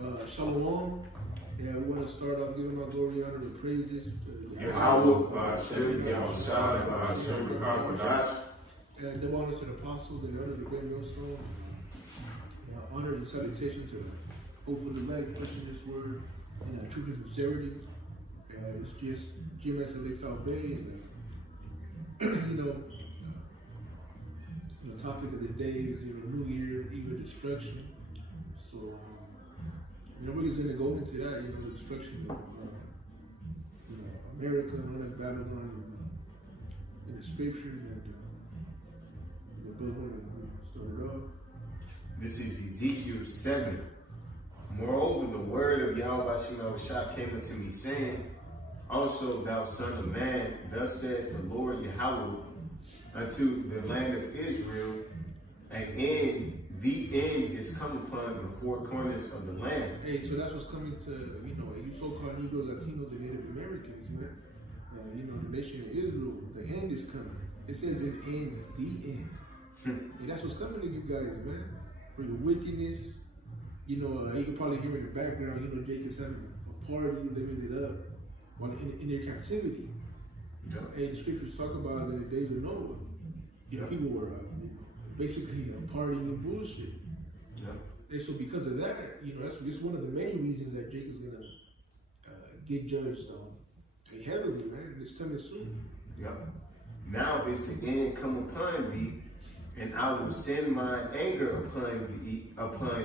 Shalom. Yeah, we want to start off giving our glory, honor, and praises to Yahweh, Hashem, Yahushua, Hashem, B'Kakadash. and give honor to the apostles and honor the great millstone. Honor and salutation to hopefully like question this word and truth and sincerity. It's just GMS and South Bay, and the topic of the day is New Year, evil destruction. So we're just gonna go into that, the destruction of America, Babylon, in the scripture, and the book start off. This is Ezekiel 7. Moreover, the word of Yahushua came unto me, saying, also, thou son of man, thus said the Lord Yahweh unto the land of Israel, and the end is come upon the four corners of the land. Hey, so that's what's coming to, you so-called Negroes, Latinos, and Native Americans, man. The nation of Israel, the end is coming. It says in end, the end. And that's what's coming to you guys, man. For your wickedness, you can probably hear in the background, Jacob's having a party, living it up while in their captivity. Yeah. Hey, the scriptures talk about in the days of Noah. People were basically partying and bullshit. Yeah. And so because of that, that's just one of the many reasons that Jacob's gonna get judged heavily, man. It's coming soon. Yeah. Now is the end come upon thee, and I will send my anger upon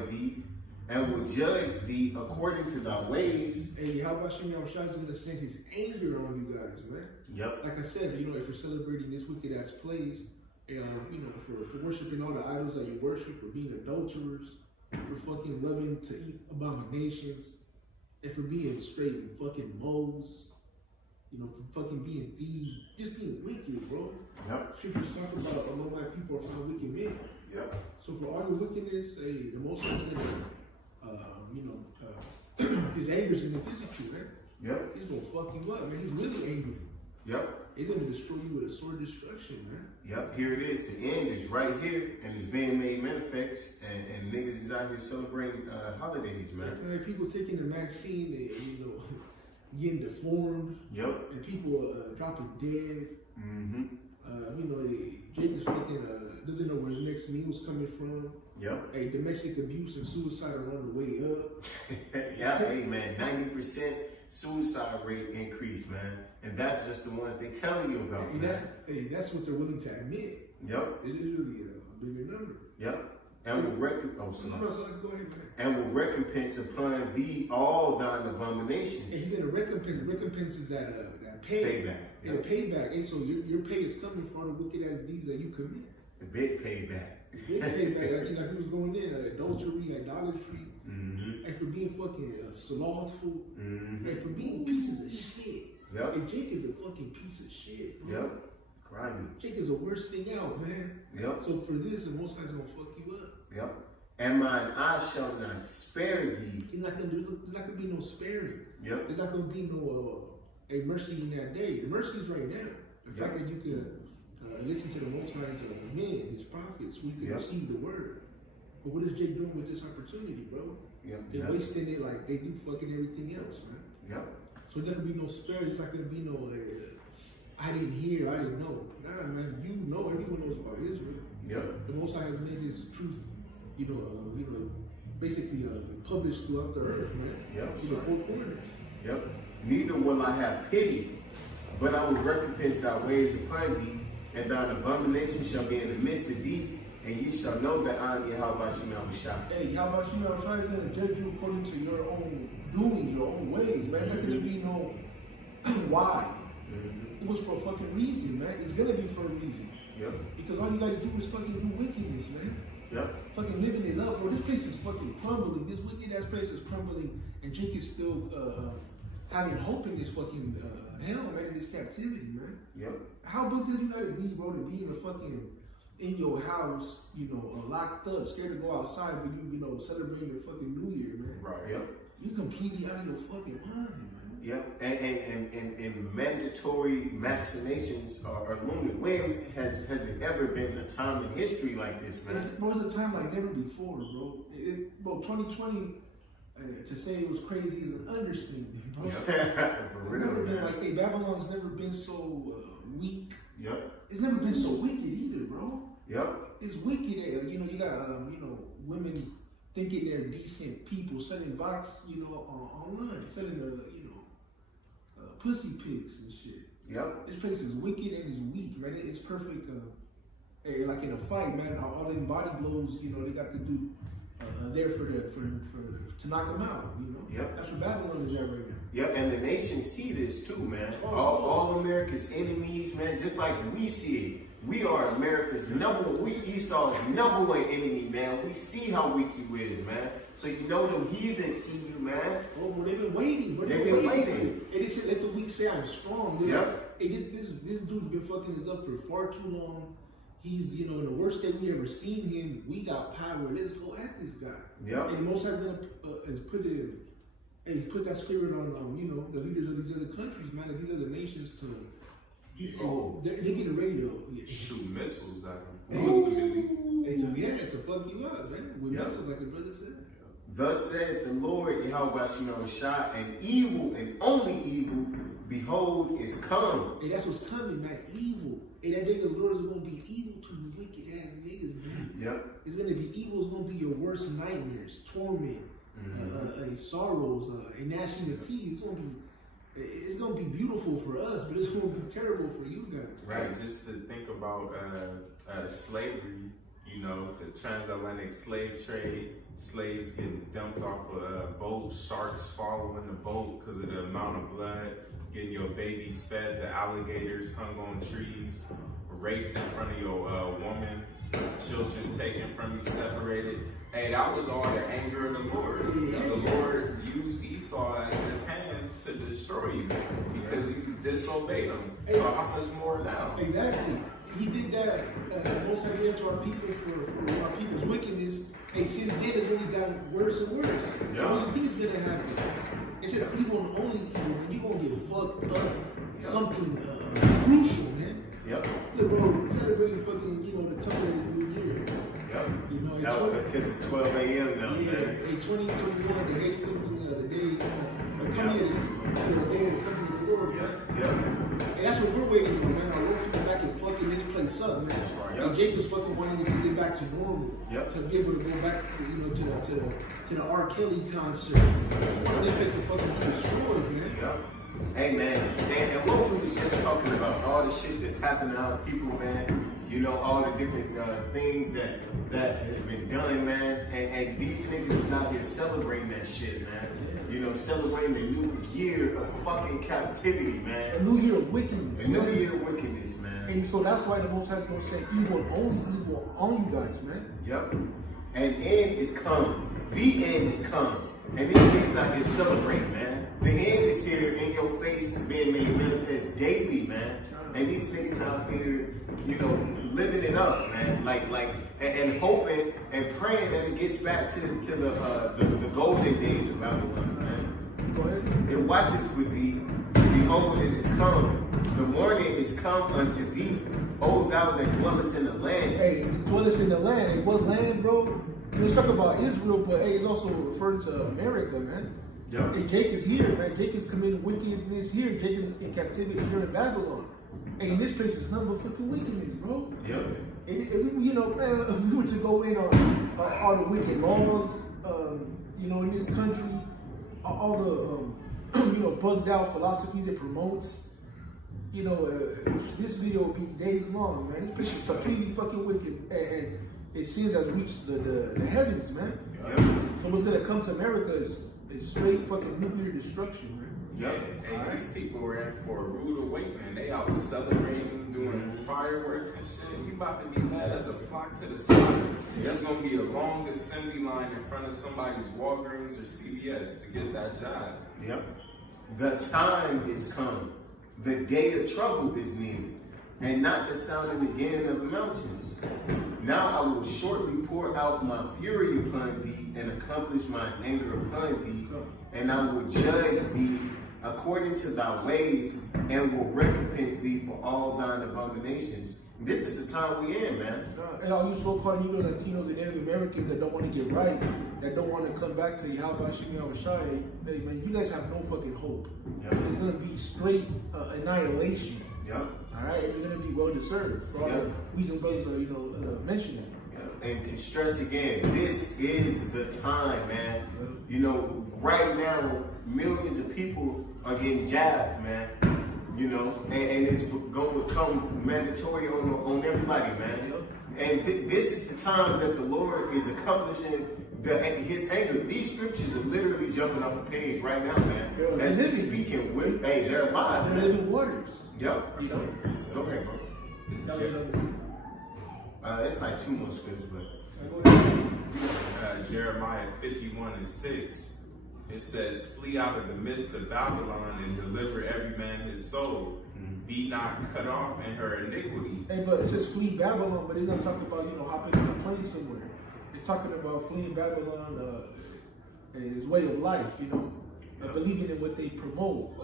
thee, and will judge thee according to thy ways. Hey, how about Yahushua is gonna send his anger on you guys, man? Yep. Like I said, if you're celebrating this wicked ass place, for worshiping all the idols that you worship, for being adulterers, for fucking loving to eat abominations, and for being straight fucking moles, for fucking being thieves, just being wicked, bro. Yep. Scriptures talk about among my people are found wicked men. Yep. So for all your wickedness, the Most High is gonna, his anger is gonna visit you, man. Yep. He's gonna fuck you up, man. He's really angry. Yep. He's gonna destroy you with a sword of destruction, man. Yep, here it is. The end is right here, and it's being made manifest, and niggas is out here celebrating holidays, man. Like people taking the vaccine and getting deformed. Yep. And people dropping dead. Mm-hmm. Jacob's fucking doesn't know where his next meal's coming from. Yep. Hey, domestic abuse and suicide are on the way up. Yeah, hey man, 90% suicide rate increase, man. And that's just the ones they telling you about. That's what they're willing to admit. Yep. It is really a bigger number. Yep. And will and will recompense upon thee all thine abominations. And he's gonna recompense is that payback. Yep. The payback. And so your pay is coming for the wicked ass deeds that you commit. The big payback. The big payback. Like he was going in adultery, idolatry, and for being fucking slothful, and for being pieces of shit. Yep. And Jake is a fucking piece of shit, bro. Yep. Grimy. Jake is the worst thing out, man. Yep. So for this, the Most High's gonna fuck you up. Yep. And mine eye shall not spare thee. There's not gonna be no sparing. Yep. There's not gonna be no a mercy in that day. The mercy is right now. The fact that you can listen to the Most High's men, his prophets, we can receive the word. But what is Jake doing with this opportunity, bro? Yep. They're wasting it like they do fucking everything else, man. Yep. So there's not gonna be no spare. There's not gonna be no I didn't hear, I didn't know. Nah, man, everyone knows about Israel. Yep. The Most High has made his truth, basically published throughout the earth, man. Yep. To the four corners. Yep. Neither will I have pity, but I will recompense thy ways upon thee, and thine abomination shall be in the midst of thee, and ye shall know that I am Yahushua. Hey, Yahushua is going to judge you according to your own doing, your own ways, man. There's not going to be no why. It was for a fucking reason, man. It's going to be for a reason. Yep. Because all you guys do is fucking do wickedness, man. Yep. Fucking living it up, bro. This place is fucking crumbling. This wicked ass place is crumbling, and Jake is still having hope in this fucking hell, man, in this captivity, man. Yep. How big does you gotta be, bro, to be in a fucking in your house, locked up, scared to go outside, but you celebrating your fucking New Year, man. Right. Yep. You completely out of your fucking mind, man. Yep. And mandatory vaccinations are looming. When has it ever been a time in history like this, man? Bro, it's a time like never before, bro. Bro, 2020 To say it was crazy is an understatement, bro. For real, like, hey, Babylon's never been so weak. Yep. It's never been so wicked either, bro. Yep. It's wicked. You know, you got women thinking they're decent people selling box, online, selling pussy pics and shit. Yep. This place is wicked and it's weak, man. It's perfect. Like in a fight, man, all them body blows, they got to do there for to knock them out. Yep. That's what Babylon is at right now. Yep, and the nation see this too, man. All America's enemies, man, just like we see it. We are America's Esau's number one enemy, man. We see how weak you is, man. So them heathens see you, man. Oh, well, they've been waiting. They've been waiting. They said, let the weak say I'm strong. Yep. Hey, this dude's been fucking us up for far too long. He's, in the worst state we ever seen him. We got power. Let's go at this guy. Yep. And the Most High has put that spirit on, the leaders of these other countries, man, of these other nations to. They're getting ready to shoot missiles at them. To fuck you up, man. With missiles, like the brother said. Thus said the Lord, Yahweh Shah, and evil and only evil, behold, is come. Hey, that's what's coming, man. Evil. And that day the Lord is going to be evil to you wicked ass niggas, man. Yep. It's going to be evil. It's going to be your worst nightmares, torment, sorrows, and gnashing of teeth. It's gonna be beautiful for us, but it's gonna be terrible for you guys. Right. Just to think about slavery, the transatlantic slave trade, slaves getting dumped off of boats, sharks following the boat because of the amount of blood, getting your babies fed, the alligators hung on trees, raped in front of your woman, children taken from you, separated. Hey, that was all the anger of the Lord. The Lord used Esau as his hand to destroy you because you disobeyed him. So how much more now? Exactly. He did that. Most High did that to our people for our people's wickedness. And since then, it's only gotten worse and worse. Yeah. So what do you think is going to happen? It's just evil and only evil, and you're going to get fucked up. Something crucial, man. Yep. Look, bro, celebrating fucking, the coming of the new year. Yep. Because it's 12 a.m. now, man. In 2021, the haste of the day, the coming of the day of the coming of the Lord, man. Yep. And that's what we're waiting on, man. Our Lord coming back and fucking this place up, man. Yep. And Jacob's fucking wanting it to get back to normal. Yep. To be able to go back, to the R. Kelly concert. This place to fucking be destroyed, man. Yep. Hey, man, and what we was just talking about, all the shit that's happening to our people, man, all the different things that has been done, man, and these niggas is out here celebrating that shit, man. Celebrating the new year of fucking captivity, man. A new year of wickedness. A new year of wickedness, man. And so that's why the Most High is going to say evil and only evil on you guys, man. Yep. And end is come. The end is come. And these niggas out here celebrating, man. The end is here in your face, being made manifest daily, man. And these niggas out here, living it up, man. And hoping and praying that it gets back to the golden days of Babylon, man. Go ahead. It watcheth for thee. Behold, it is come. The morning is come unto thee. O thou that dwellest in the land. Hey, dwellest in the land. Hey, what land, bro? Let's talk about Israel, but hey, it's also referring to America, man. Yep. Hey, Jake is here, man. Jake is committing wickedness here. Jake is in captivity here in Babylon. Hey, and this place is nothing but fucking wickedness, bro. Yep. And we, man, if we were to go in on all the wicked laws, in this country, all the, bugged out philosophies it promotes, this video will be days long, man. This place is completely fucking wicked, and it seems has reached the heavens, man. Yep. So what's gonna come to America is straight fucking nuclear destruction, man. Yep. Hey, these people were in for a rude awakening. They out celebrating, doing fireworks and shit. You about to be led as a flock to the slaughter. There's gonna be a long assembly line in front of somebody's Walgreens or CVS to get that job. Yep. The time is come. The day of trouble is near, and not the sounding again of the mountains. Now I will shortly pour out my fury upon thee, and accomplish my anger upon thee, and I will judge thee according to thy ways, and will recompense thee for all thine abominations. This is the time we in, man. And all you so-called Negro Latinos and Native Americans that don't want to get right, that don't want to come back to Yahweh Shai, hey man, you guys have no fucking hope. Yeah. It's gonna be straight annihilation. Yeah. All right, it's gonna be well deserved for all the reasons brothers mentioning. Yeah. And to stress again, this is the time, man. You know, right now, millions of people are getting jabbed, man. You know, and it's going to become mandatory on everybody, man. And this is the time that the Lord is accomplishing His anger. These scriptures are literally jumping off the page right now, man. As they're speaking, hey, they're alive. They're living waters. Yep. You know? Go ahead, bro. It's like 2 more scriptures, but Jeremiah 51:6. It says, flee out of the midst of Babylon and deliver every man his soul. Be not cut off in her iniquity. Hey, but it says flee Babylon, but it's not talking about, hopping on a plane somewhere. It's talking about fleeing Babylon, his way of life, believing in what they promote,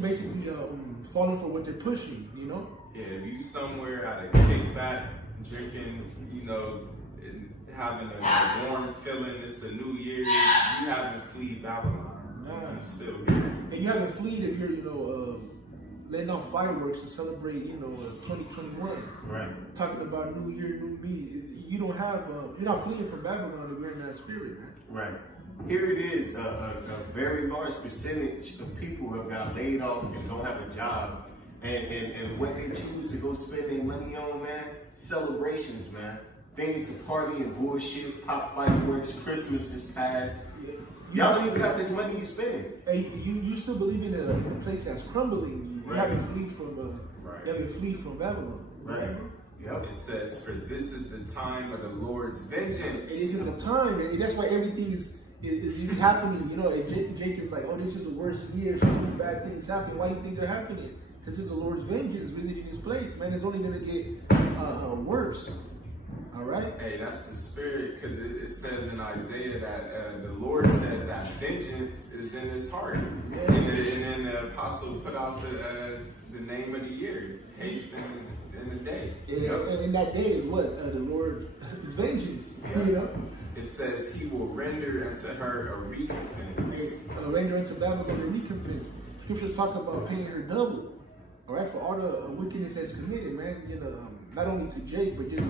basically falling for what they're pushing, Yeah, if you somewhere at a kickback, drinking, and having a warm feeling, it's a new year, you haven't fleed Babylon. You're still here. And you haven't fleed if you're, letting off fireworks to celebrate, 2021. Right. Talking about New Year, New Me. You don't have, you're not fleeing from Babylon if you're in that spirit, man. Right. Here it is, a very large percentage of people have got laid off and don't have a job. And what they choose to go spend their money on, man, celebrations, man. Things to party and bullshit, pop fireworks, Christmas is past. Y'all don't even got this money you spending. And you still believe in a place that's crumbling. You haven't fleed from Babylon. Right. Yep. It says, for this is the time of the Lord's vengeance. It is the time, and that's why everything is happening. And Jake is like, oh, this is the worst year, so many bad things happen. Why do you think they're happening? Because it's the Lord's vengeance visiting his place, man. It's only going to get worse. All right? Hey, that's the spirit, because it says in Isaiah that the Lord said that vengeance is in his heart. Yeah. And then the apostle put out the name of the year, haste in the day. Yeah, and that day is what? The Lord is vengeance. Yeah. It says he will render unto her a recompense. Render unto Babylon a recompense. Scriptures talk about paying her double. All right, for all the wickedness that's committed, man. Not only to Jake, but just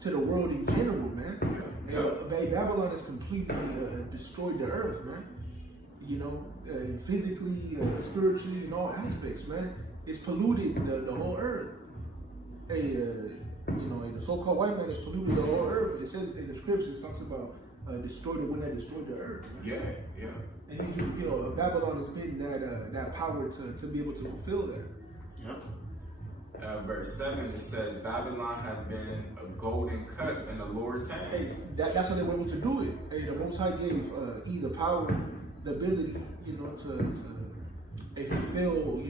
to the world in general, man. Babylon has completely destroyed the earth, man. Physically, spiritually, in all aspects, man. It's polluted the whole earth. The so-called white man has polluted the whole earth. It says in the scriptures, it talks about destroy the one that destroyed the earth. Yeah. And he's just, Babylon has been that power to be able to fulfill that. Yep. Verse 7, it says, Babylon has been a golden cup in the Lord's hand. Hey, that's how they were able to do it. Hey, the Most High gave E the power, the ability, to fulfill,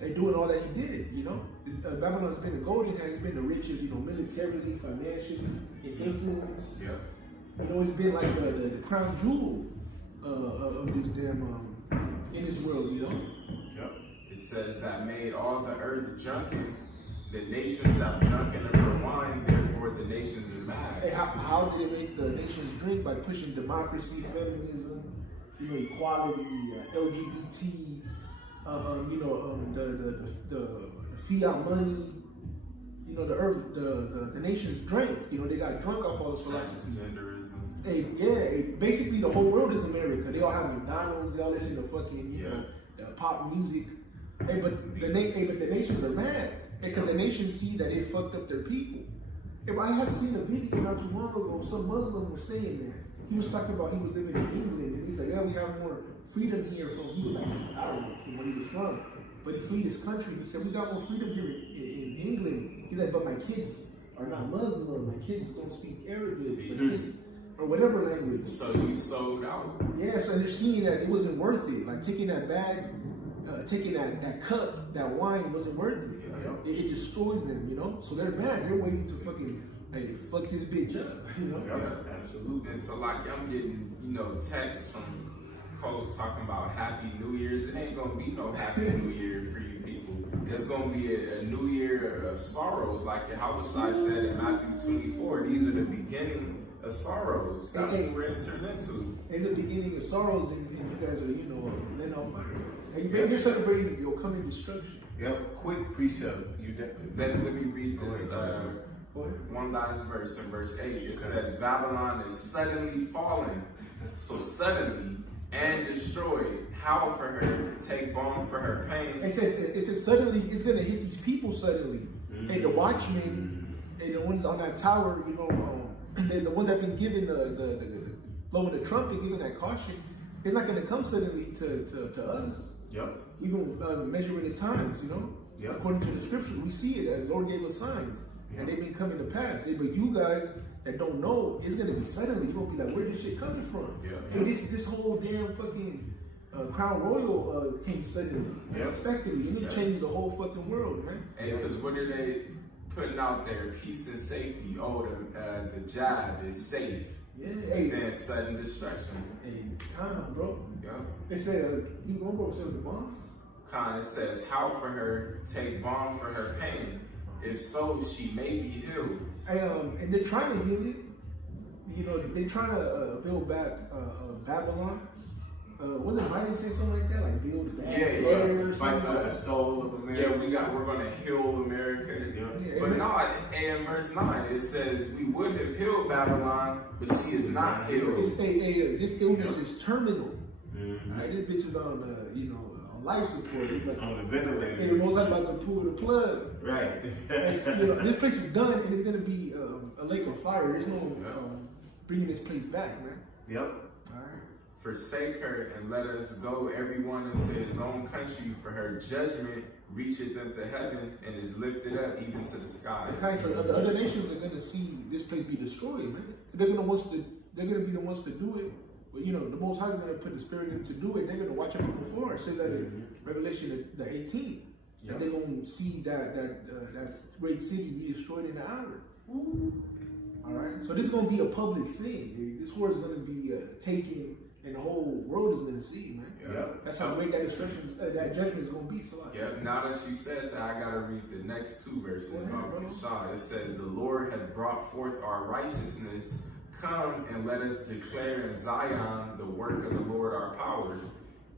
and doing all that he did, Babylon has been the golden hand, it's been the richest, militarily, financially, in influence. Yeah. It's been like the crown jewel of this damn, in this world, Yep. It says that made all the earth drunken. The nations have drunken of her wine, therefore the nations are mad. Hey, how did it make the nations drink? By pushing democracy, feminism, equality, LGBT, the fiat money. The earth, the nations drank. They got drunk off all the philosophy. Genderism. Hey, basically the whole world is America. They all have McDonald's. They all listen to fucking pop music. Hey, but the nations are mad because the nations see that they fucked up their people. Hey, I had seen a video not too long ago. Some Muslim was saying that he was talking about he was living in England and he's like, we have more freedom here. So he was like, I don't know from where he was from, but he freed his country. He said we got more freedom here in England. He's like, but my kids are not Muslim. My kids don't speak Arabic. My kids or whatever language. So you sold out. Yeah, so they're seeing that it wasn't worth it. Like taking that bag. Taking that cup, that wine wasn't worth it. It destroyed them, So they're mad. They're waiting to fuck this bitch up, Yeah, absolutely. And so, like, I'm getting, texts from quote talking about Happy New Year's. It ain't gonna be no Happy New Year for you people. It's gonna be a new year of sorrows, like Yahushua said in Matthew 24. These are the beginning of sorrows. That's what we're entering into. In the beginning of sorrows, and you guys are, laying off fire. And you're celebrating your coming destruction. Yep. Quick precept. Let me read this. One last verse in verse 8. It says, Babylon is suddenly fallen. So suddenly and destroyed. Howl for her, take balm for her pain. It said suddenly, it's going to hit these people suddenly. And the watchmen, and the ones on that tower, the ones that have been given the blowing the trumpet, giving that caution, it's not going to come suddenly to us. Yep. Even measuring the times, Yep. According to the scriptures, we see it. The Lord gave us signs. Yep. And they've been coming to pass. But you guys that don't know, it's going to be suddenly. You're going to be like, where this shit coming from? Yep. Hey, this whole damn fucking Crown Royal came suddenly, unexpectedly. And it changes the whole fucking world, man. And because what are they putting out there? Peace and safety. Oh, the jab is safe. Yeah. And then sudden destruction. Hey, time, bro. Yeah. They said, you remember what the bombs? It says, howl for her, take balm for her pain. If so, she may be healed. And they're trying to heal it. They're trying to build back Babylon. Wasn't Biden saying something like that? Like build back or fight for the soul of America. Yeah, we're gonna heal America. Yeah. But no, in verse 9 it says we would have healed Babylon, but she is not healed. This illness is terminal. Right, this bitch is on on life support. Like, on the ventilator. And most likely about to pull the plug. Right. This place is done, and it's gonna be a lake of fire. There's no bringing this place back, man. Yep. All right. Forsake her and let us go, everyone into his own country, for her judgment reacheth unto heaven and is lifted up even to the sky. Okay, so the other nations are gonna see this place be destroyed, man. They're gonna be the ones to do it. But the Most High is gonna put the Spirit in them to do it. They're gonna watch it from before. It says that in Revelation the 18. Yep. They're gonna see that great city be destroyed in an hour. All right. So this is gonna be a public thing. This war is gonna be taken, and the whole world is gonna see, man. Yep. That's how great that destruction, that judgment is gonna be. So now that you said that, I gotta read the next two verses. It says, "The Lord hath brought forth our righteousness. Come and let us declare in Zion the work of the Lord our power.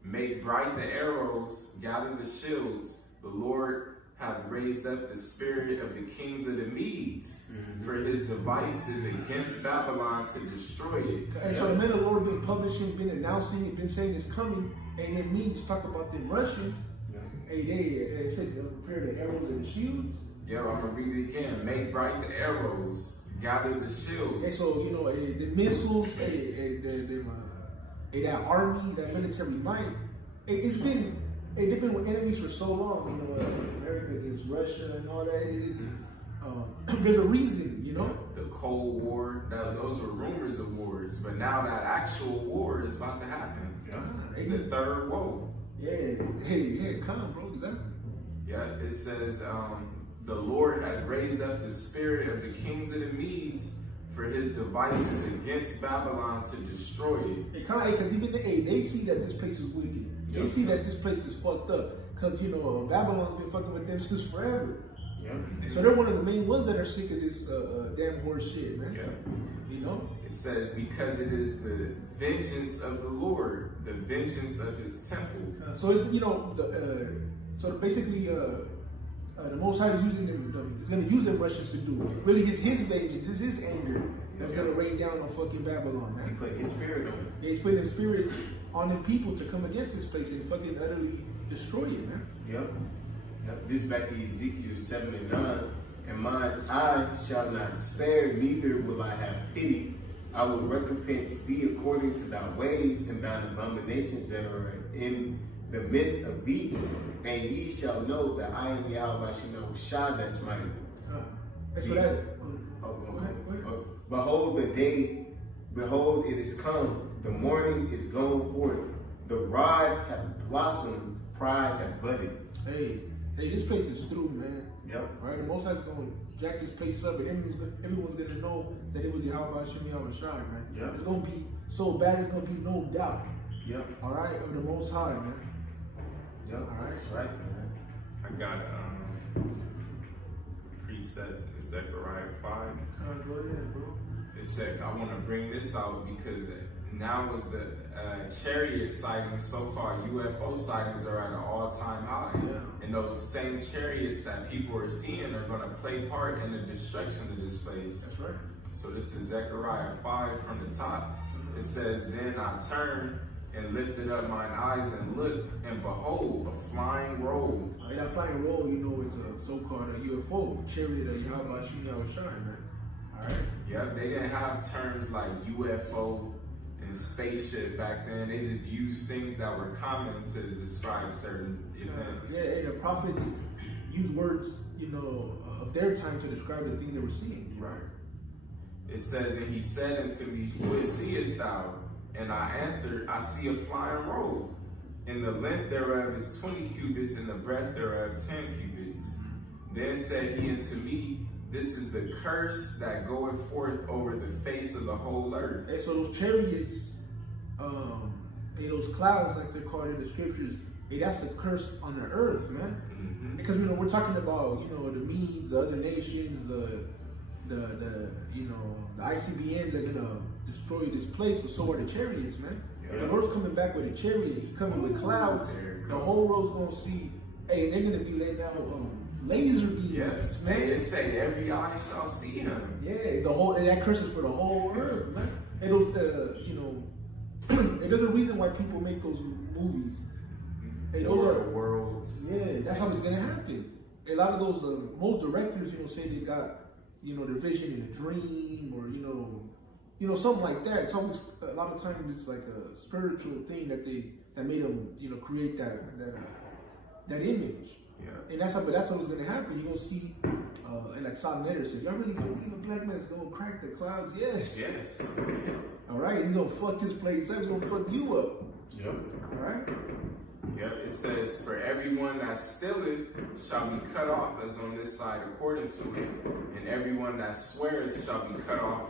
Make bright the arrows, gather the shields. The Lord hath raised up the spirit of the kings of the Medes, for his device is against Babylon to destroy it." And so the men of the Lord have been publishing, been announcing it, been saying it's coming, and then Medes talk about them Russians. Hey, they said they'll prepare the arrows and the shields. Yeah, I'm gonna read it again. Make bright the arrows, gather the shields. And so, the missiles, that army, that military might, they've been with enemies for so long, America against Russia and all that. There's a reason, The Cold War, those were rumors of wars, but now that actual war is about to happen. The third woe. Yeah, come, bro, exactly. Yeah, it says, the Lord had raised up the spirit of the kings of the Medes, for his devices against Babylon to destroy it. Because even they see that this place is wicked. They see that this place is fucked up. Because, Babylon's been fucking with them since forever. Yeah. So they're one of the main ones that are sick of this damn horse shit, man. Yeah. It says, because it is the vengeance of the Lord, the vengeance of his temple. So it's, so basically, the Most High is using them. He's going to use them Russians to do it. Really, it's his vengeance, it's his anger that's going to rain down on fucking Babylon, man. He put his spirit on it. Yeah, he's putting his spirit on the people to come against this place and fucking utterly destroy it, man. Yep. This is back to Ezekiel 7 and 9. And mine eye shall not spare, neither will I have pity. I will recompense thee according to thy ways and thine abominations that are in the midst of thee. And ye shall know that I am Yahweh Shah that's mighty. That's what I... Behold, it is come. The morning is gone forth. The rod hath blossomed, pride hath budded. Hey, this place is through, man. Yep. Right? The Most High is going to jack this place up, and everyone's going to know that it was Yahweh Shah, man. Yep. It's going to be so bad, it's going to be no doubt. Yep. All right, of the Most High, man. Yep. All right. That's right, man. I got preset Zechariah 5. Go ahead, bro. It said, I want to bring this out because now is the chariot sightings, so-called UFO sightings, are at an all-time high. Yeah. And those same chariots that people are seeing are going to play part in the destruction of this place. That's right. So this is Zechariah 5 from the top. It says, then I turned and lifted up mine eyes and looked, and behold, a flying roll. That flying roll, you know, is a so-called UFO, chariot of Yahweh Shai, man. All right. Yeah, they didn't have terms like UFO and spaceship back then. They just used things that were common to describe certain events. Yeah, and the prophets use words, you know, of their time to describe the things they were seeing. Right. It says, and he said unto me, what seest thou? And I answered, I see a flying roll, and the length thereof is 20 cubits, and the breadth thereof 10 cubits. Then said he unto me, this is the curse that goeth forth over the face of the whole earth. And so those chariots, those clouds, like they're called in the scriptures, that's a curse on the earth, man. Mm-hmm. Because, you know, we're talking about, you know, the Medes, the other nations, the ICBMs are gonna destroy this place, but so are the chariots, man. Yeah. The Lord's coming back with a chariot. He's coming with clouds. The whole world's gonna see. Hey, they're gonna be laying out laser beams, Yes, man. They say every eye shall see him. Yeah, and that curse is for the whole earth, man. And those, you know, and there's a reason why people make those movies. Hey, those War are of the worlds. Yeah, that's how it's gonna happen. A lot of those, most directors, you know, say they got, you know, their vision in a dream, or you know, something like that. It's always, a lot of times it's like a spiritual thing that made them, you know, create that image. Yeah. And that's how it's gonna happen. You're gonna see, and like Sodom said, y'all really believe a black man's gonna crack the clouds? Yes. Yes. All right, he's gonna fuck this place up. He's gonna fuck you up. Yep. All right. Yep, it says, for everyone that stealeth shall be cut off as on this side according to it, and everyone that sweareth shall be cut off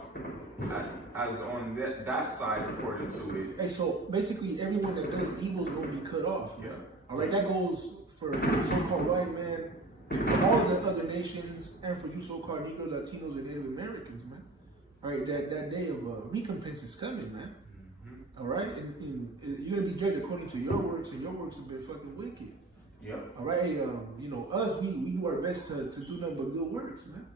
as on that side according to it. Hey, so basically everyone that does evil is going to be cut off. Yeah. All right, that goes for the so-called white man, and for all the other nations, and for you so-called Negro, Latinos, and Native Americans, man. All right, that day of recompense is coming, man. All right, and you're gonna be judged according to your works, and your works have been fucking wicked. Yep. All right, you know, us, we do our best to do nothing but good works, man.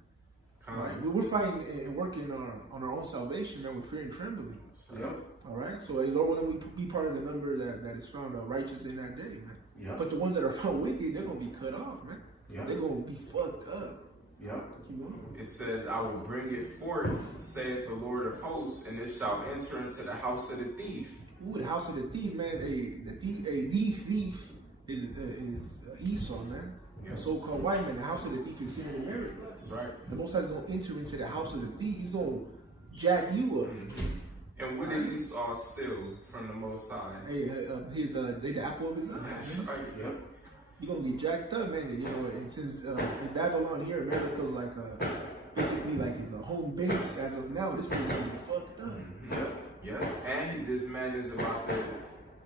All right, we're fighting and working on our own salvation, man, with fear and trembling. Yep. All right, so Lord, when we be part of the number that is found righteous in that day, man. Yep. But the ones that are found wicked, they're gonna be cut off, man. Yep. They're gonna be fucked up. Yep. You know? It says, I will bring it forth, saith the Lord of hosts, and it shall enter into the house of the thief. Ooh, the house of the thief, man. The thief is Esau, man. Yeah. The so-called white man. The house of the thief is here in America. That's right. The Most High is gonna enter into the house of the thief. He's gonna jack you up. Mm-hmm. And what did Esau steal from the Most High? Hey, the apple of his eye. That's Man. right. Yep. You're gonna get jacked up, man. You know, and since in Babylon here, America's like basically like it's a home base as of now. This one's gonna be fucked up. Yep. Yep. And this man is about to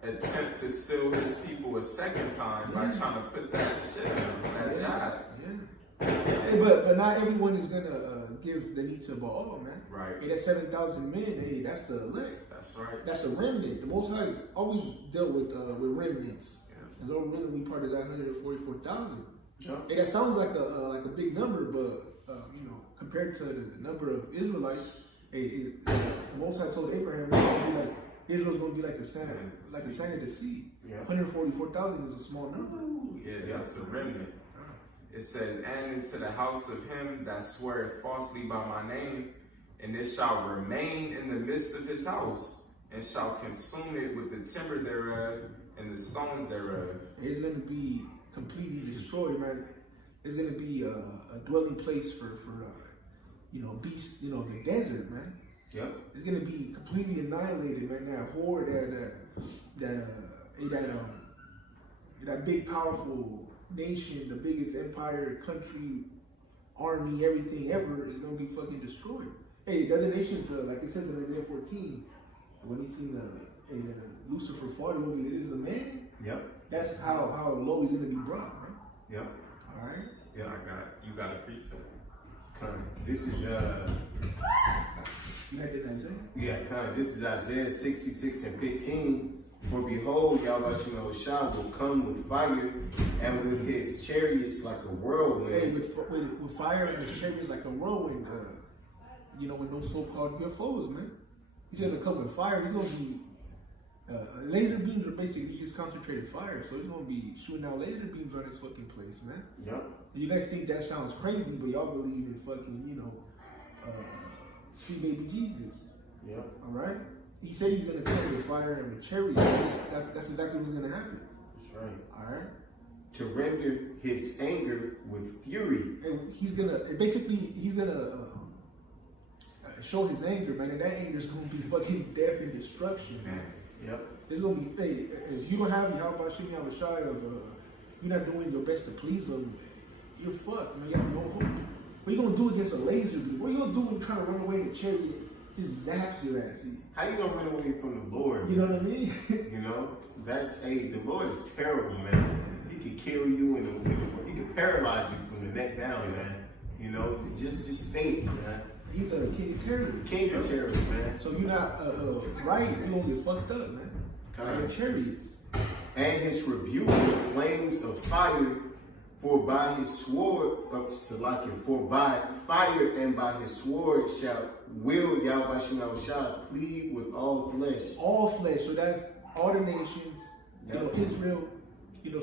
attempt to steal his people a second time by trying to put that shit on that job. Yeah. Hey, but not everyone is gonna give the need to Baal, man. Right. Hey, that 7,000 men. Hey, that's the elect. That's right. That's a remnant. The Most High has always dealt with remnants. Yeah. And Lord willing, we part of that 144,000. Yeah. Hey, that sounds like a big number, but you know, compared to the number of Israelites, hey, the Most High told Abraham, Israel's gonna be like the sand of the sea. Yeah. 144,000 is a small number. Ooh, yeah, that's a remnant. It says, and into the house of him that sweareth falsely by my name, and it shall remain in the midst of his house, and shall consume it with the timber thereof and the stones thereof. It's going to be completely destroyed, man. It's going to be a dwelling place for you know, beasts, you know, the desert, man. Yep. It's going to be completely annihilated, man. That horde, that big, powerful nation, the biggest empire, country, army, everything ever is going to be fucking destroyed. Hey, the other nations, like it says in Isaiah 14, when he's seen and Lucifer fall, he's gonna be this is a man. Yep. That's how low he's gonna be brought, man. Yep. All right. Yeah, you got a precept. This is You had that Isaiah? yeah, this is Isaiah 66 and 15. For behold, Yahweh Shah will come with fire and with his chariots like a whirlwind. Hey, with fire and his chariots like a whirlwind. With those so-called UFOs, man. He's gonna come with fire. He's gonna be laser beams are basically just concentrated fire, so he's gonna be shooting out laser beams on this fucking place, man. Yep. You guys think that sounds crazy, but y'all believe in fucking, sweet baby Jesus. Yep. All right. He said he's gonna come with fire and with chariots. That's exactly what's gonna happen. That's right. All right. To render his anger with fury. And he's gonna show his anger, man, and that anger is gonna be fucking death and destruction. Man. Yep. It's gonna be, hey, if you don't have Yahweh Shem Yahweh of you're not doing your best to please him, you're fucked, man. You have no hope. What are you gonna do against a laser beam? What are you gonna do when you're trying to run away in a chariot? Just zaps your ass. How you gonna run away from the Lord? You know what I mean? The Lord is terrible, man. He can kill you and he can paralyze you from the neck down, man. Just think, man. He's a king of terror. King of terror, man. So you're not right, you're gonna get fucked up, man. Like chariots. And his rebuke with flames of fire, for by his sword of Salakim, for by fire and by his sword will Yahweh Shah plead with all flesh. All flesh, so that's all the nations, Israel,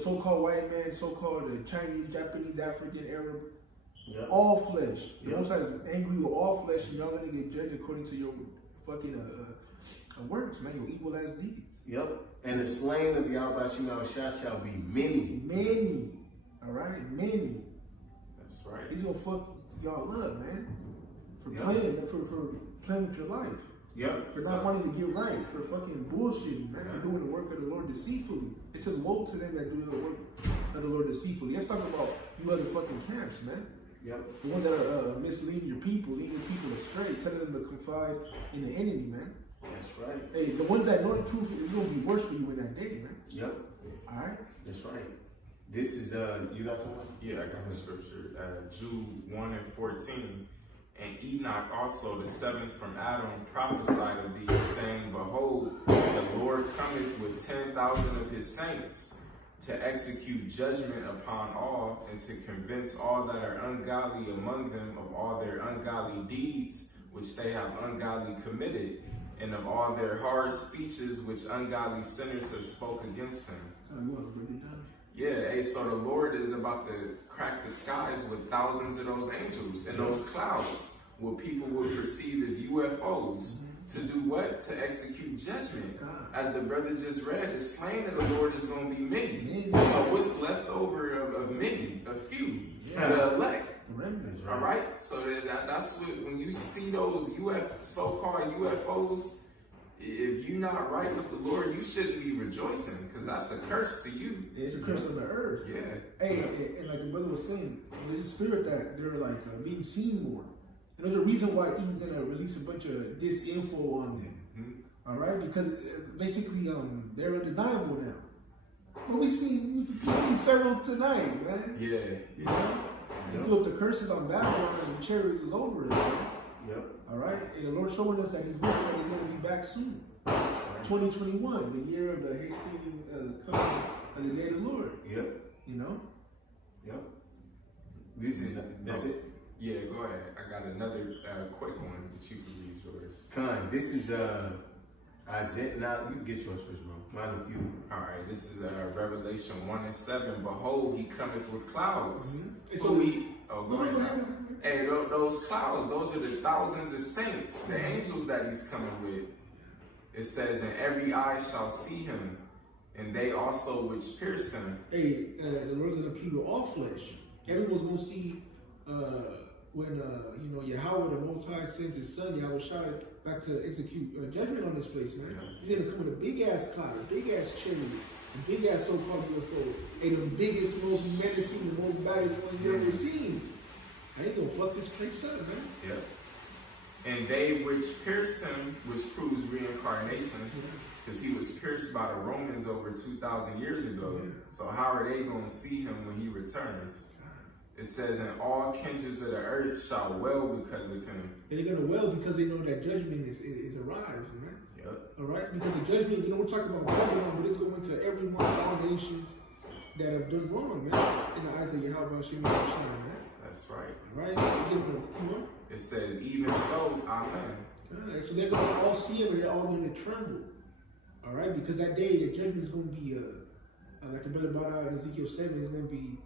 so-called white man, so-called Chinese, Japanese, African, Arab. Yep. All flesh. The Most High is angry with all flesh, and y'all gonna get judged according to your fucking works, man. Your evil ass deeds. Yep. And the slain of Yahweh shall be many. Many. All right, many. That's right. He's gonna fuck y'all up, man. For playing with your life. Yep. For not wanting to get right. For fucking bullshitting, man. For doing the work of the Lord deceitfully. It says, woe to them that do the work of the Lord deceitfully. Let's talk about you other fucking camps, man. Yep. The ones that are misleading your people, leading people astray, telling them to confide in the enemy, man. That's right. Hey, the ones that know the truth, it's going to be worse for you in that day, man. Yep. All right? That's right. This is, you got something? Yeah, I got the scripture. Jude 1 and 14. And Enoch also, the seventh from Adam, prophesied of these, saying, behold, the Lord cometh with 10,000 of his saints, to execute judgment upon all, and to convince all that are ungodly among them of all their ungodly deeds which they have ungodly committed, and of all their hard speeches which ungodly sinners have spoke against him. Yeah, so the Lord is about to crack the skies with thousands of those angels and those clouds, what people will perceive as UFOs. To do what? To execute judgment. As the brother just read, the slain of the Lord is going to be many. So what's left over of many? A few. The elect. All right? So that's what, when you see those so-called UFOs, if you're not right with the Lord, you shouldn't be rejoicing, because that's a curse to you. It's a curse on the earth. Yeah. Hey, and like the brother was saying, there's a spirit that they're like being seen more. And there's a reason why he's gonna release a bunch of disinfo on them. All right, because basically they're undeniable now. But we see several tonight, man. Yeah. You know? Look, the curses on Babylon and the chariots is over. Man. Yep. All right, and the Lord showing us that His word that He's gonna be back soon. 2021, the year of the hasting coming of the day of the Lord. Yep. You know. Yep. That's it. Yeah, go ahead. I got another quick one that you can read yours. This is Isaiah. Now you get yours first, bro. Mine a few. All right, this is Revelation 1 and 7. Behold, he cometh with clouds. Go ahead. Hey, those clouds, those are the thousands of saints, the angels that he's coming with. It says, and every eye shall see him, and they also which pierced him. Hey, the Lord's going to plead with all flesh. Everyone's going to see when Yahweh, the Most High, sends His Son, Yahweh Shai, back to execute judgment on this place, man. He's going to come with a big-ass cloud, a big-ass chariot, a big-ass so-called UFO, and the biggest, most menacing, the most baddest one you've ever seen. I ain't going to fuck this place up, man. Yep. And they which pierced him, which proves reincarnation, because he was pierced by the Romans over 2,000 years ago. So how are they going to see him when he returns? It says, and all kindreds of the earth shall wail because of him. And they're going to wail because they know that judgment is arrived, man. Yep. All right? Because the judgment, we're talking about Babylon, but it's going to everyone, all nations that have done wrong, man. In the eyes of Yahweh, man. That's right. All right? It says, even so, amen. So they're going to all see him and they're all going to tremble. All right? Because that day, the judgment is going to be, like the brother brought out in Ezekiel 7, it's going to be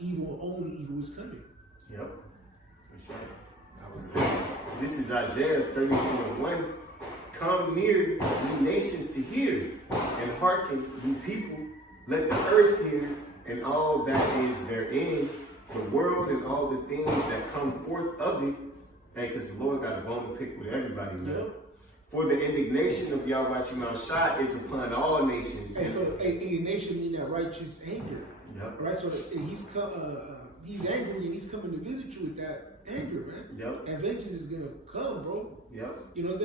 evil, only evil is coming. Yep. That's right. That was good. This is Isaiah 34:1. Come near, ye nations, to hear, and hearken, ye people. Let the earth hear, and all that is therein, the world and all the things that come forth of it. Hey, because the Lord got a bone to pick with everybody, man. Yep. For the indignation of Yahweh Shai is upon all nations. And so indignation means that righteous anger. Yep. Right? So he's angry and he's coming to visit you with that anger, man. Yep. And vengeance is gonna come, bro. Yep. You know, it's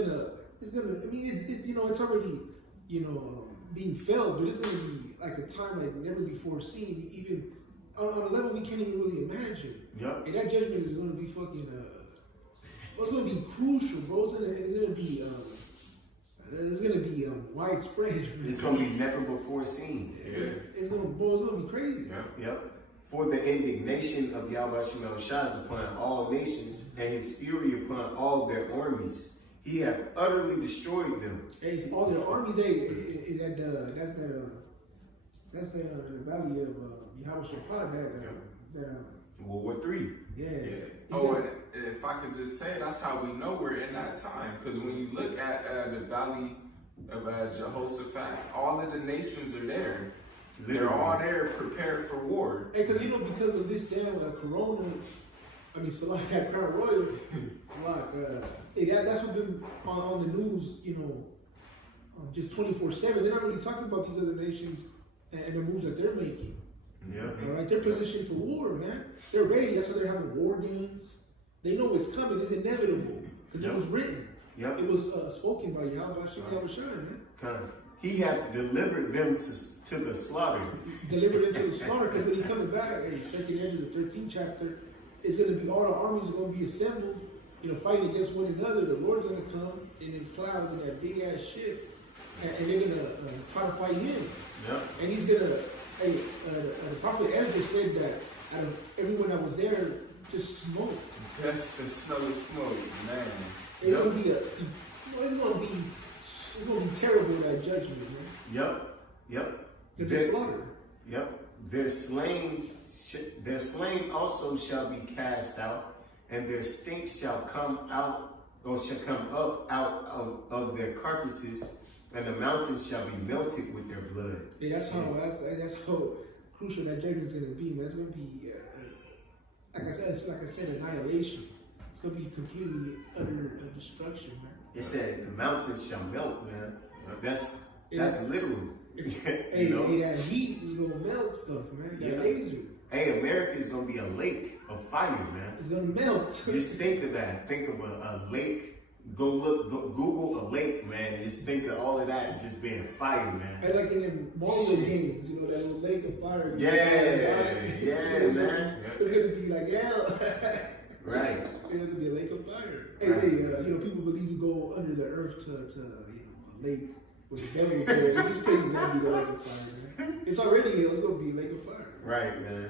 gonna I mean it's you know, it's already, you know, being felt, but it's gonna be like a time like never before seen, even on a level we can't even really imagine. Yep. And that judgment is gonna be fucking it's gonna be crucial, bro. It's gonna be widespread. Man. It's gonna be never before seen. Yeah. It's gonna be crazy. Yep. Yep. For the indignation of Yahweh Shai is upon all nations, and his fury upon all their armies. He hath utterly destroyed them. Hey, all their armies. Hey, that's the valley of Yahweh Shai. World War III. Yeah. Oh, and if I could just say, that's how we know we're in that time. Because when you look at the valley of Jehoshaphat, all of the nations are there. They're all there prepared for war. Hey, because, you know, because of this damn corona, I mean, so like that Crown Royal, that's what's been on the news, you know, just 24/7. They're not really talking about these other nations and the moves that they're making. Yeah. All right, they're positioned for war, man. They're ready. That's why they're having war games. They know it's coming. It's inevitable because it was written. Yep. It was spoken by Yahweh Shai, man. Kind of. He hath delivered them to the slaughter. Delivered them to the slaughter, because when he coming back in the second end of the 13th chapter, it's going to be all the armies are going to be assembled, you know, fighting against one another. The Lord's going to come in his clouds in that big ass ship, and they're going to try to fight him. Yep. And he's going to. The prophet Ezra said that out of everyone that was there, just smoke. That's the smoke, man. It's going to be. It's going to be terrible, that judgment, man. Yep. They're slaughtered. Yep. Their slain also shall be cast out, and their stink shall come out, or shall come up out of their carcasses, and the mountains shall be melted with their blood. Yeah, that's how crucial that judgment is going to be, man. It's going to be, like I said, annihilation. It's going to be completely utter destruction, man. It said the mountains shall melt, man. That's literal. Hey, that heat is gonna melt stuff, man. That laser. Hey, America is gonna be a lake of fire, man. It's gonna melt. Just think of that. Think of a lake. Go Google a lake, man. Just think of all of that just being fire, man. And like in the Mario games, you know, that little lake of fire. Yeah, man. It's gonna be like hell. Right. It's gonna be a lake of fire. Hey, you know, people believe you go under the earth to you know, a lake with the devils there. This place is gonna be the lake of fire, man. It's already here. It's gonna be a lake of fire. Right, man.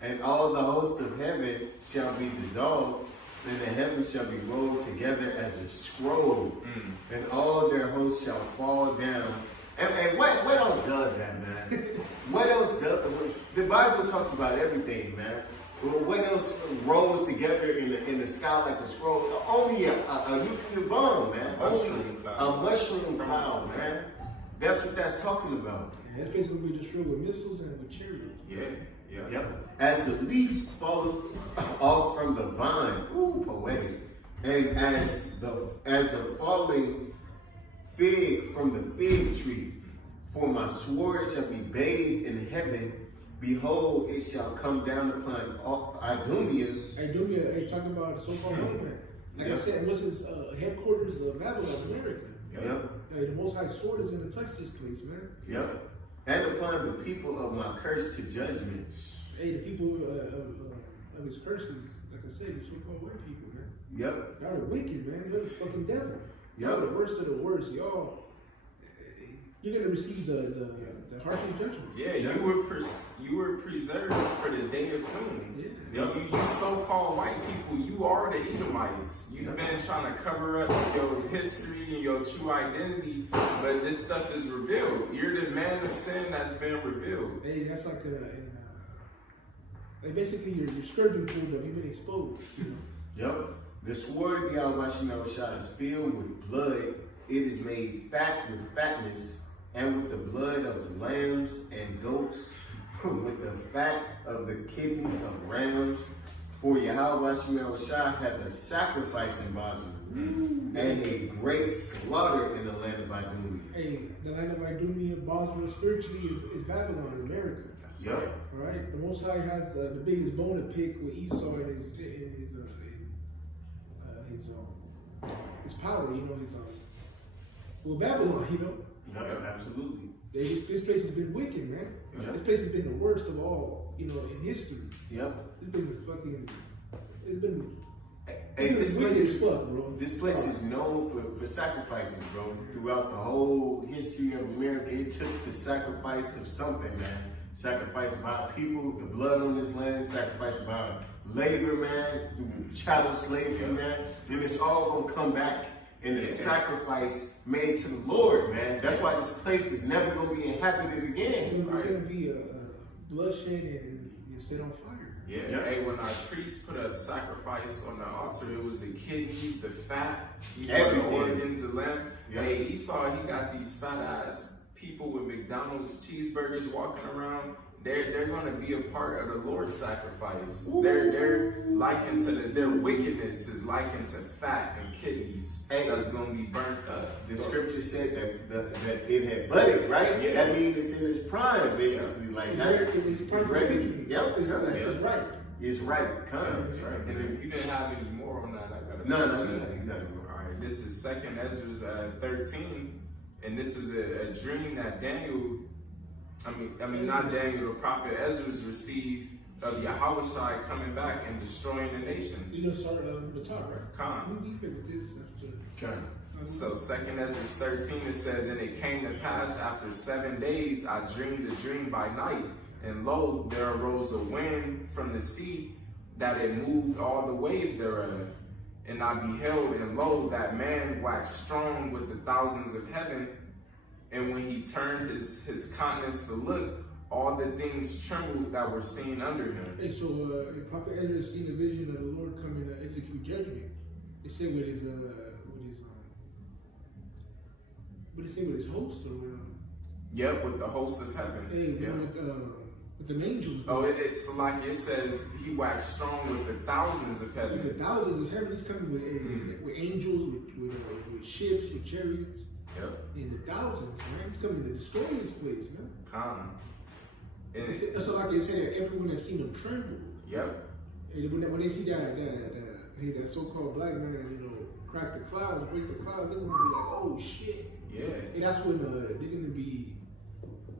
And all the hosts of heaven shall be dissolved, and the heavens shall be rolled together as a scroll, and all their hosts shall fall down. And what else does that, man? What else does the Bible talks about everything, man. What else rolls together in the sky like a scroll? Only a nuclear bomb, man. A mushroom cloud, man. That's what that's talking about. Yeah, that place gonna be destroyed with missiles and with chariots. Yep. As the leaf falleth off from the vine, ooh, poetic, and as a falling fig from the fig tree, for my sword shall be bathed in heaven. Behold, it shall come down upon Idumea. Idumea, talking about so-called Roman. Like I said, what's his headquarters of Babylon, America? Yep. Hey, the Most High sword is going to touch this place, man. Yep. And upon the people of my curse to judgment. Hey, the people of his curses, like I said, the so-called white people, man. Yep. Y'all are wicked, man. You're the fucking devil. Yep. Y'all the worst of the worst. Y'all, you're going to receive the harshest judgment. Yeah, you were preserved for the day of doom. Yeah. You so-called white people, you are the Edomites. You've been trying to cover up your history and your true identity, but this stuff is revealed. You're the man of sin that's been revealed. Hey, that's like like basically your scourging tool that you've been exposed. You know? Yep. The sword of Yahweh is filled with blood. It is made fat with fatness, and with the blood of lambs and goats, with the fat of the kidneys of rams. For Yahweh hath a sacrifice in Basra, and a great slaughter in the land of Idumea. Hey, the land of Idumea, Basra, spiritually is Babylon, America. Yep. All right. The Most High has the biggest bone to pick with Esau and his power. You know, well, Babylon. You know. Yep, absolutely. This place has been wicked, man. Yep. This place has been the worst of all, you know, in history. Yep. It's been Hey, this bro. This place is known for sacrifices, bro. Throughout the whole history of America, it took the sacrifice of something, man. Sacrifice by people, the blood on this land, sacrifice by labor, man, through chattel slavery, man. And it's all gonna come back in the sacrifice made to the Lord, man. That's why this place is never gonna be inhabited again. It's gonna be a bloodshed and you set on fire. Yeah. Hey, when our priests put up sacrifice on the altar, it was the kidneys, the fat, the organs, the lamb. Yeah. Hey, Esau, he got these fat ass people with McDonald's cheeseburgers walking around. They're going to be a part of the Lord's sacrifice. They're likened to their wickedness is likened to fat and kidneys that's going to be burnt up. The scripture said that it had budded, right? Yeah. That means it's in its prime, basically. Yeah. Like it's ready. Yep, it's right. It's right. It's right. And if you didn't have any more on that, I got to. No, you got to go. All right, this is 2nd Ezra 13, and this is a dream that Daniel. I mean, not Daniel, the prophet Ezra received of Yahushua coming back and destroying the nations. You just started from the top, right? Con. Con. So 2nd Ezra 13, it says, and it came to pass after 7 days, I dreamed a dream by night, and lo, there arose a wind from the sea that it moved all the waves thereof. And I beheld, and lo, that man waxed strong with the thousands of heaven. And when he turned his countenance to look, all the things trembled that were seen under him. Hey, so the prophet Ezra seen the vision of the Lord coming to execute judgment. It said with his host or with Yep, with the host of heaven. Hey, with the angels. Oh, it's like it says he waxed strong with the thousands of heaven. With the thousands of heaven, he's coming with angels, with ships, with chariots. Yep. In the thousands, man. He's coming to destroy this place, man. So like they said, everyone that's seen him tremble. Yep. And when they see that so-called black man, you know, crack the clouds, break the clouds, they're gonna be like, oh shit. Yeah. And that's when they're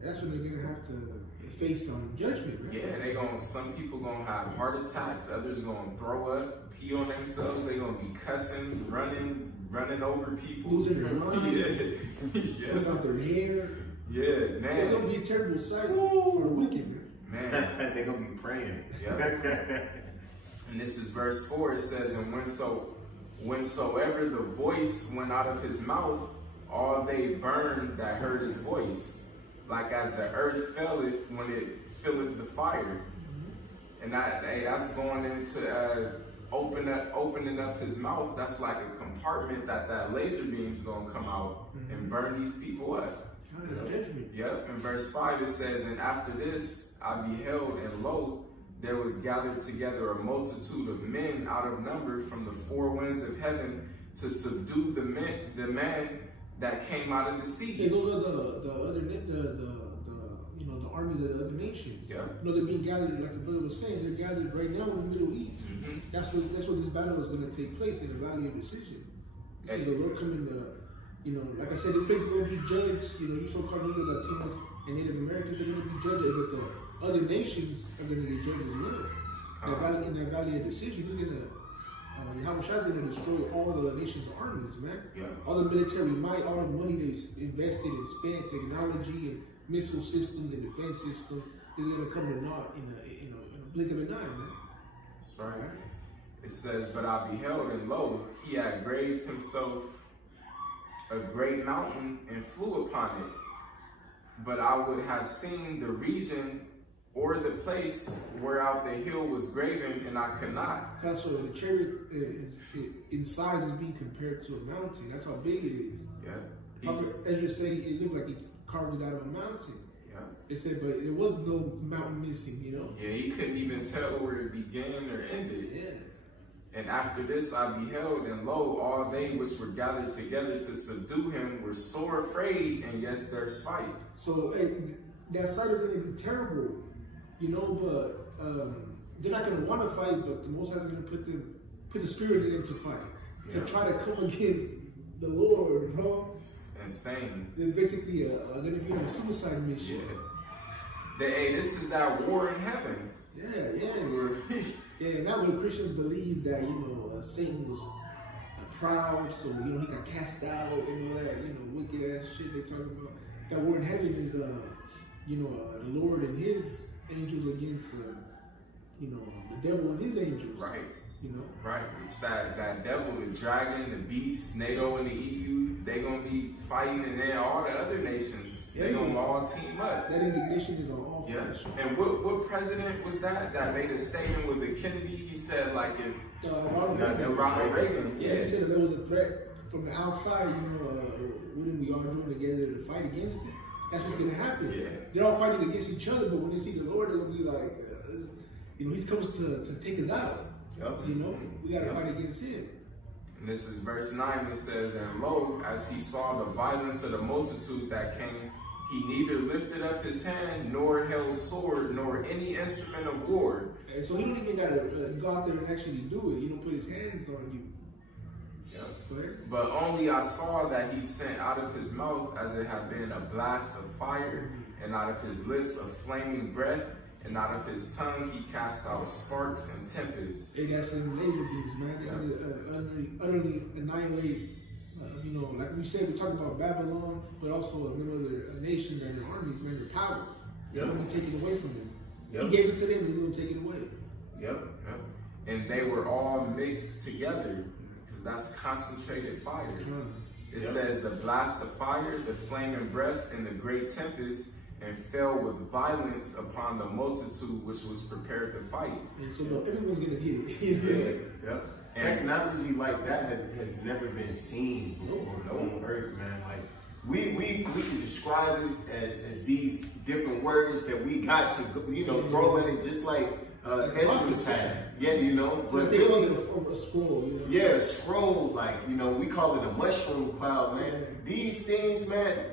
gonna have to face some judgment, man. Yeah, some people gonna have heart attacks, others gonna throw up, pee on themselves, they gonna be cussing, running over people. Losing their minds. Yeah. Putting out their hair. Yeah, man. It's gonna be a terrible sight for the wicked, man. They're gonna be praying. Yeah. And this is verse 4. It says, and whensoever the voice went out of his mouth, all they burned that heard his voice, like as the earth filleth when it filleth the fire. And that's going into opening up his mouth. That's like a compartment that laser beam's gonna come out and burn these people up. Yep. In verse 5 it says, and after this I beheld, and lo, there was gathered together a multitude of men out of number from the four winds of heaven to subdue the man that came out of the sea. Yeah, those are the armies of the other nations. Yeah. You know, they're being gathered, like the brother was saying, they're gathered right now in the Middle East. That's what this battle is going to take place in the Valley of Decision. So the Lord coming to, you know, like I said, this place is going to be judged. You know, you so-called Latinos and Native Americans are going to be judged, but the other nations are going to get judged as well. In that Valley of Decision, he's going to, Yahweh Shai is going to destroy all the nation's armies, man. Yeah. All the military might, all the money they invested and spent, technology and missile systems and defense systems is going to come to naught in a blink of an eye, man. That's right. It says, but I beheld, and lo, he had graved himself a great mountain and flew upon it. But I would have seen the region or the place whereout the hill was graven, and I could not. So the chariot in size is being compared to a mountain. That's how big it is. Yeah. As you say, it looked like he carved it out of a mountain. Yeah. It said, but there was no mountain missing, you know? Yeah, he couldn't even tell where it began or ended. Yeah. And after this I beheld, and lo, all they which were gathered together to subdue him were sore afraid, and yes, there's fight. So that sight is going to be terrible, you know, but they're not going to want to fight, but the Most High is going to put the spirit in them to fight, to try to come against the Lord, bro. Insane. They're basically going to be on a suicide mission. Yeah. Hey, this is that war in heaven. Yeah. Yeah, now when Christians believe that, you know, Satan was proud, so, you know, he got cast out and all that, you know, wicked ass shit they talk about. That war in heaven is, you know, the Lord and his angels against, you know, the devil and his angels. Right. You know? Right. It's that devil, the dragon, the beast, NATO and the EU, they going to be fighting, and then all the other nations, they going to all team up. That indignation is on all flesh. And what president was that made a statement? Was it Kennedy? He said, like, if Ronald Reagan. Yeah, he said that there was a threat from the outside, you know, wouldn't we all join together to fight against it? That's what's going to happen. Yeah. They're all fighting against each other, but when they see the Lord, they're going to be like, you know, he comes to take us out. You know, we got to fight against him. And this is verse 9. It says, and lo, as he saw the violence of the multitude that came, he neither lifted up his hand, nor held sword, nor any instrument of war. And so he don't even got to go out there and actually do it. He don't put his hands on you. Yep. But only I saw that he sent out of his mouth as it had been a blast of fire, and out of his lips a flaming breath, and out of his tongue he cast out sparks and tempests. They got some laser beams, man. They utterly annihilate. You know, like we said, we're talking about Babylon, but also another nation and their armies, man, their power. They're going to be taken away from them. He gave it to them, he's going to take it away. And they were all mixed together, because that's concentrated fire. It says the blast of fire, the flaming breath, and the great tempest, and fell with violence upon the multitude which was prepared to fight. And so everyone's going to get it. Technology like that has never been seen before on earth, man. Like we can describe it as these different words that we got to, you know, throw in it just like Ezra's had. Yeah, you know. But they call it a scroll. You know? Yeah, a scroll. Like, you know, we call it a mushroom cloud, man. These things, man.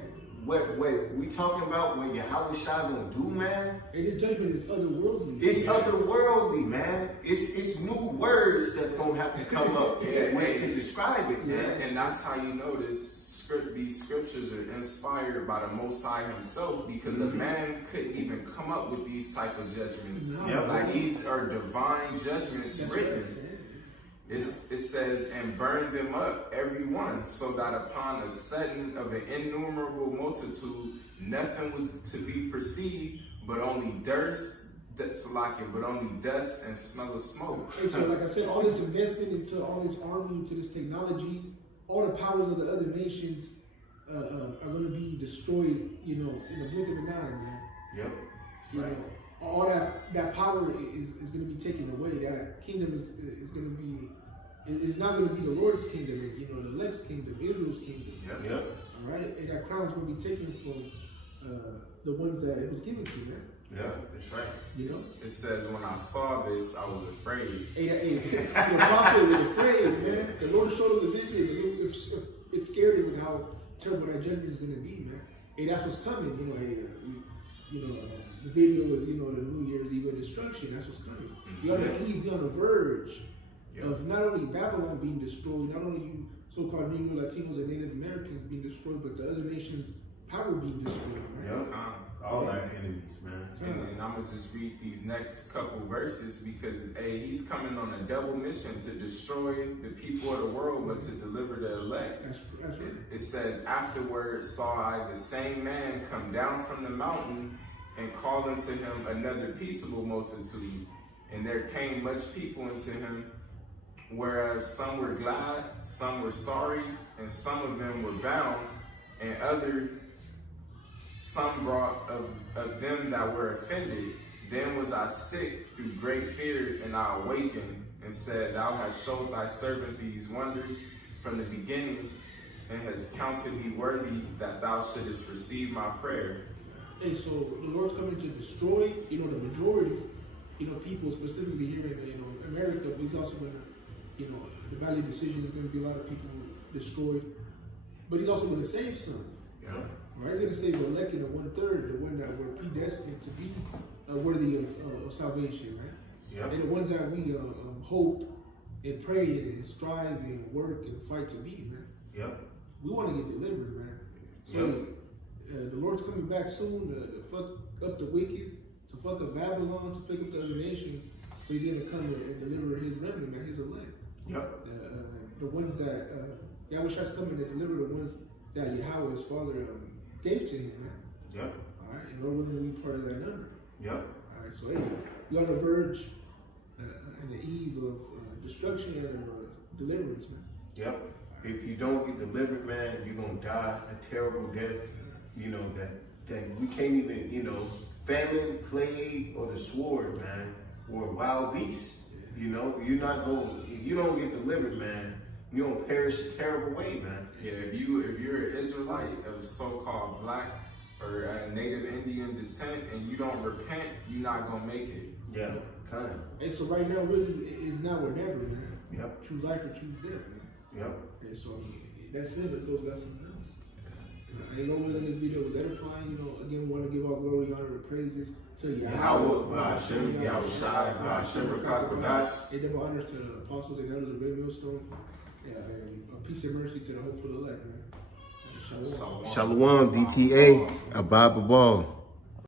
What we talking about? What Yahweh Shai gonna do, man? And this judgment is otherworldly. It's otherworldly, man. It's new words that's gonna have to come up to describe it, man. And that's how you know these scriptures are inspired by the Most High Himself, because a man couldn't even come up with these type of judgments. Like, these are divine judgments written. It says, and burn them up, every one, so that upon a sudden of an innumerable multitude, nothing was to be perceived, but only dust and smell of smoke. And so, like I said, all this investment into all this army, into this technology, all the powers of the other nations are going to be destroyed, you know, in a blink of an eye, man. You know, all that power is going to be taken away. That kingdom is going to be. It's not going to be the Lord's kingdom, you know, the elect's kingdom, Israel's kingdom. All right, and that crown's going to be taken from the ones that it was given to, man. That's right. You know? It says, when I saw this, I was afraid. The prophet was afraid, man. The Lord showed him the vision. It scared him with how terrible that judgment is going to be, man. Hey, that's what's coming, you know. the video is, the New Year's Eve of destruction. That's what's coming. You're on the eve, you're on the verge of not only Babylon being destroyed, not only you so-called Negro, Latinos, and Native Americans being destroyed, but the other nations' power being destroyed. Right? Yep. All our enemies, man. And I'm gonna just read these next couple verses because he's coming on a double mission to destroy the people of the world, but to deliver the elect. That's right. It says, "Afterward saw I the same man come down from the mountain, and call unto him another peaceable multitude. And there came much people unto him, whereof some were glad, some were sorry, and some of them were bound, and some brought of them that were offended. Then was I sick through great fear, and I awakened, and said, Thou hast showed thy servant these wonders from the beginning, and hast counted me worthy that thou shouldest receive my prayer." Hey, so the Lord's coming to destroy, the majority, people specifically here in America, but he's also going to, the Valley decision is going to be a lot of people destroyed, but he's also going to save some. Yeah. Right? He's going to save the elect in the 1/3, the one that were predestined to be worthy of salvation, right? Yep. And the ones that we hope and pray and strive and work and fight to be, man. Yep. We want to get delivered, man. So the Lord's coming back soon to fuck up the wicked, to fuck up Babylon, to fuck up the other nations. But he's going to come and deliver his remnant, man, his elect. Yep. The ones that Yahweh's coming to deliver, the ones that Yahweh, his father, gave to him, man. Yep. All right, and we're going to be part of that number. Yep. All right, so hey, we're on the verge and the eve of destruction and deliverance, man. Yep. If you don't get delivered, man, you're going to die a terrible death. That we can't even, famine, plague, or the sword, man, or wild beasts. You're not going, if you don't get delivered, man, you're going to perish a terrible way, man. Yeah, if you're an Israelite of so-called black or Native Indian descent and you don't repent, you're not going to make it. Yeah, kind of. And so right now, really, is now or never, man. Yep. Choose life or choose death, man. Yep. And so that's it. It goes without something else. I know whether this video was edifying. Again, we want to give all glory, honor, and praises to Yahweh, Ba'ashem, Yahweh Shai, Ba'ashem, Rakak, Ba'ash. And double honors to the apostles and elders of the great millstone. And peace and mercy to the hopeful elect, man. Shalom. Shalom, DTA, Abba Ball.